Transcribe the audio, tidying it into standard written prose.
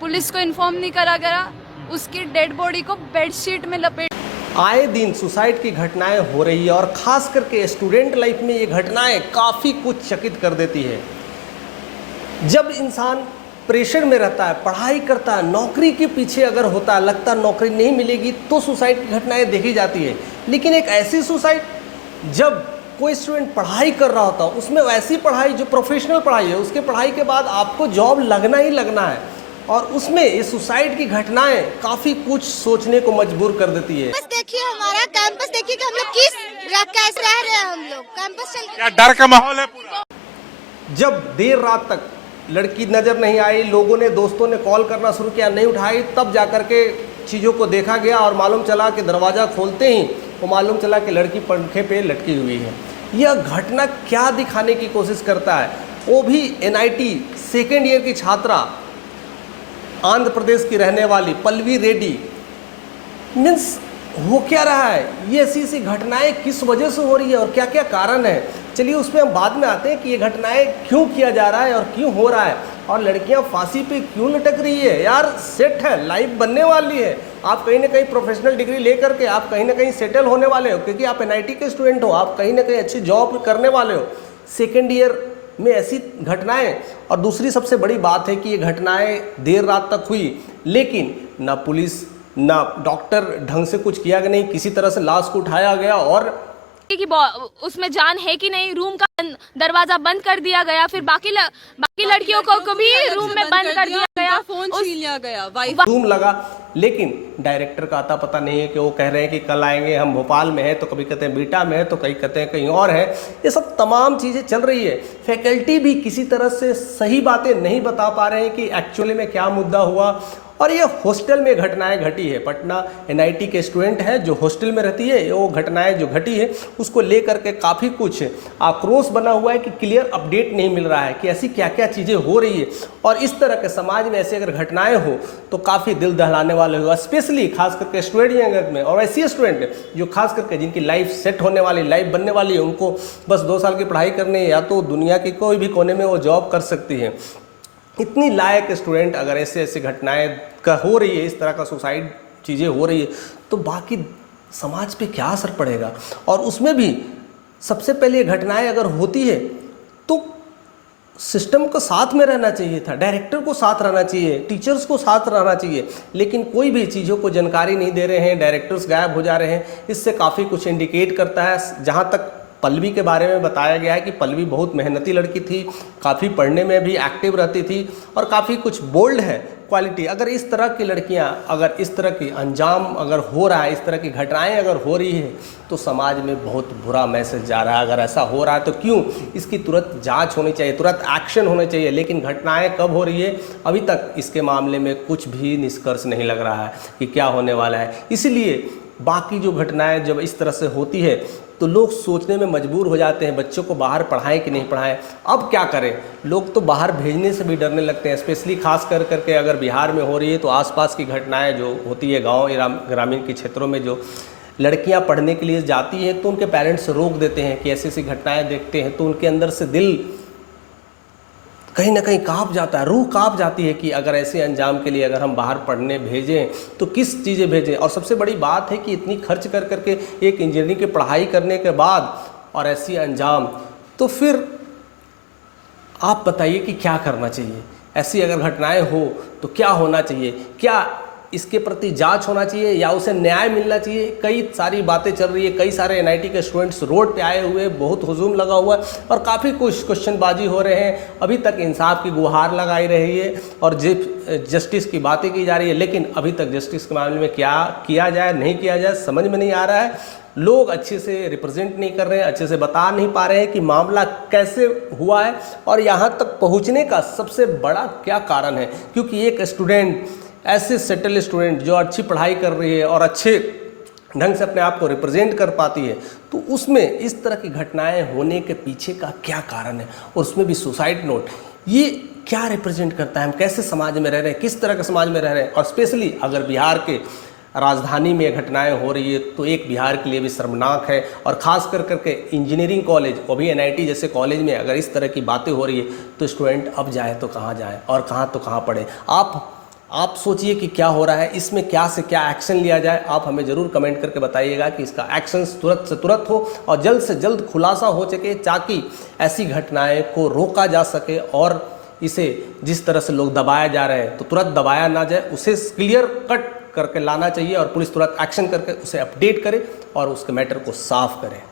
Police को inform नहीं करा गया, उसकी डेड बॉडी को बेडशीट में लपेट। आए दिन सुसाइड की घटनाएं हो रही है और ख़ास करके स्टूडेंट लाइफ में ये घटनाएं काफ़ी कुछ चकित कर देती है। जब इंसान प्रेशर में रहता है, पढ़ाई करता है, नौकरी के पीछे अगर होता है, लगता है नौकरी नहीं मिलेगी, तो सुसाइड की घटनाएं देखी जाती है। लेकिन एक ऐसी सुसाइड जब कोई स्टूडेंट पढ़ाई कर रहा होता है, उसमें वैसी पढ़ाई जो प्रोफेशनल पढ़ाई है, उसके पढ़ाई के बाद आपको जॉब लगना ही लगना है, और उसमें ये सुसाइड की घटनाएं काफ़ी कुछ सोचने को मजबूर कर देती है। बस देखिए हमारा कैंपस, देखिए कि हम लोग कैसे रह रहे हैं, हम लोग कैंपस चल क्या डर का माहौल है पूरा। जब देर रात तक लड़की नज़र नहीं आई, लोगों ने, दोस्तों ने कॉल करना शुरू किया, नहीं उठाई, तब जाकर के चीज़ों को देखा गया और मालूम चला कि दरवाज़ा खोलते ही वो मालूम चला कि लड़की पंखे पे लटकी हुई है। यह घटना क्या दिखाने की कोशिश करता है, वो भी NIT सेकेंड ईयर की छात्रा, आंध्र प्रदेश की रहने वाली पल्लवी रेड्डी। मीन्स हो क्या रहा है, ये ऐसी घटनाएं किस वजह से हो रही है और क्या क्या कारण है, चलिए उसमें हम बाद में आते हैं कि ये घटनाएं क्यों किया जा रहा है और क्यों हो रहा है, और लड़कियां फांसी पे क्यों लटक रही है। यार सेट है, लाइफ बनने वाली है, आप कहीं ना कहीं प्रोफेशनल डिग्री लेकर के आप कहीं ना कहीं सेटल होने वाले हो, क्योंकि आप NIT के स्टूडेंट हो, आप कहीं ना कहीं अच्छी जॉब करने वाले हो। सेकेंड ईयर में ऐसी घटनाएं, और दूसरी सबसे बड़ी बात है कि ये घटनाएं देर रात तक हुई, लेकिन ना पुलिस ना डॉक्टर ढंग से कुछ किया नहीं, किसी तरह से लाश को उठाया गया और कि उसमें जान है कि नहीं, रूम का दरवाजा बंद कर दिया गया, फिर बाकी लड़कियों को भी रूम में बंद कर दिया गया, फोन छीन लिया गया, धूम लगा। लेकिन डायरेक्टर का आता पता नहीं है कि वो कह रहे हैं कि कल आएंगे, हम भोपाल में हैं, तो कभी कहते हैं बीटा में है, तो कहीं कहते हैं कहीं और है। ये सब तमाम चीज़ें चल रही है। फैकल्टी भी किसी तरह से सही बातें नहीं बता पा रहे हैं कि एक्चुअली में क्या मुद्दा हुआ। और ये हॉस्टल में घटनाएं घटी है, पटना NIT के स्टूडेंट है जो हॉस्टल में रहती है, वो घटनाएं जो घटी है उसको लेकर के काफ़ी कुछ आक्रोश बना हुआ है कि क्लियर अपडेट नहीं मिल रहा है कि ऐसी क्या क्या चीज़ें हो रही है। और इस तरह के समाज में ऐसे अगर घटनाएं हो तो काफ़ी दिल दहलाने वाले हो, स्पेशली खास करके स्टूडेंट में, और ऐसी स्टूडेंट जो खास करके जिनकी लाइफ सेट होने वाली, लाइफ बनने वाली है, उनको बस 2 साल की पढ़ाई करनी है, या तो दुनिया के कोई भी कोने में वो जॉब कर सकती है। इतनी लायक स्टूडेंट अगर ऐसे घटनाएं का हो रही है, इस तरह का सुसाइड चीज़ें हो रही है, तो बाकी समाज पे क्या असर पड़ेगा। और उसमें भी सबसे पहले ये घटनाएं अगर होती है तो सिस्टम को साथ में रहना चाहिए था, डायरेक्टर को साथ रहना चाहिए, टीचर्स को साथ रहना चाहिए, लेकिन कोई भी चीज़ों को जानकारी नहीं दे रहे हैं, डायरेक्टर्स गायब हो जा रहे हैं। इससे काफ़ी कुछ इंडिकेट करता है। जहाँ तक पल्लवी के बारे में बताया गया है कि पल्लवी बहुत मेहनती लड़की थी, काफ़ी पढ़ने में भी एक्टिव रहती थी और काफ़ी कुछ बोल्ड है क्वालिटी। अगर इस तरह की लड़कियां, अगर इस तरह की अंजाम अगर हो रहा है, इस तरह की घटनाएं अगर हो रही है, तो समाज में बहुत बुरा मैसेज जा रहा है। अगर ऐसा हो रहा है तो क्यों, इसकी तुरंत जांच होनी चाहिए, तुरंत एक्शन होने चाहिए। लेकिन घटनाएं कब हो रही है, अभी तक इसके मामले में कुछ भी निष्कर्ष नहीं लग रहा है कि क्या होने वाला है। इसलिए बाकी जो घटनाएं जब इस तरह से होती है तो लोग सोचने में मजबूर हो जाते हैं, बच्चों को बाहर पढ़ाएं कि नहीं पढ़ाएं। अब क्या करें, लोग तो बाहर भेजने से भी डरने लगते हैं। स्पेशली खास कर करके अगर बिहार में हो रही है तो आसपास की घटनाएं जो होती है, गांव ग्रामीण के क्षेत्रों में जो लड़कियां पढ़ने के लिए जाती हैं तो उनके पेरेंट्स रोक देते हैं कि ऐसी ऐसी घटनाएँ देखते हैं, तो उनके अंदर से दिल कहीं ना कहीं काँप जाता है, रूह काँप जाती है कि अगर ऐसे अंजाम के लिए अगर हम बाहर पढ़ने भेजें तो किस चीज़ें भेजें। और सबसे बड़ी बात है कि इतनी खर्च कर करके एक इंजीनियरिंग की पढ़ाई करने के बाद और ऐसी अंजाम, तो फिर आप बताइए कि क्या करना चाहिए। ऐसी अगर घटनाएं हो तो क्या होना चाहिए, क्या इसके प्रति जांच होना चाहिए या उसे न्याय मिलना चाहिए। कई सारी बातें चल रही है, कई सारे NIT के स्टूडेंट्स रोड पे आए हुए, बहुत हुजूम लगा हुआ है और काफ़ी कुछ क्वेश्चनबाजी हो रहे हैं। अभी तक इंसाफ की गुहार लगाई रही है और जस्टिस की बातें की जा रही है, लेकिन अभी तक जस्टिस के मामले में क्या किया जाए, नहीं किया जाए, समझ में नहीं आ रहा है। लोग अच्छे से रिप्रेजेंट नहीं कर रहे हैं, अच्छे से बता नहीं पा रहे हैं कि मामला कैसे हुआ है और यहाँ तक पहुँचने का सबसे बड़ा क्या कारण है। क्योंकि एक स्टूडेंट, ऐसे सेटल स्टूडेंट जो अच्छी पढ़ाई कर रही है और अच्छे ढंग से अपने आप को रिप्रेजेंट कर पाती है, तो उसमें इस तरह की घटनाएं होने के पीछे का क्या कारण है, और उसमें भी सुसाइड नोट, ये क्या रिप्रेजेंट करता है, हम कैसे समाज में रह रहे हैं, किस तरह के समाज में रह रहे हैं। और स्पेशली अगर बिहार के राजधानी में घटनाएं हो रही है तो एक बिहार के लिए भी शर्मनाक है। और ख़ास कर करके इंजीनियरिंग कॉलेज, वो भी NIT जैसे कॉलेज में अगर इस तरह की बातें हो रही है तो स्टूडेंट अब जाए तो कहाँ जाए और कहाँ तो कहाँ पढ़े। आप आप सोचिए कि क्या हो रहा है, इसमें क्या से क्या एक्शन लिया जाए। आप हमें ज़रूर कमेंट करके बताइएगा कि इसका एक्शन तुरंत से तुरंत हो और जल्द से जल्द खुलासा हो सके, ताकि ऐसी घटनाएं को रोका जा सके और इसे जिस तरह से लोग दबाया जा रहे हैं तो तुरंत दबाया ना जाए, उसे क्लियर कट करके लाना चाहिए और पुलिस तुरंत एक्शन करके उसे अपडेट करे और उसके मैटर को साफ करे।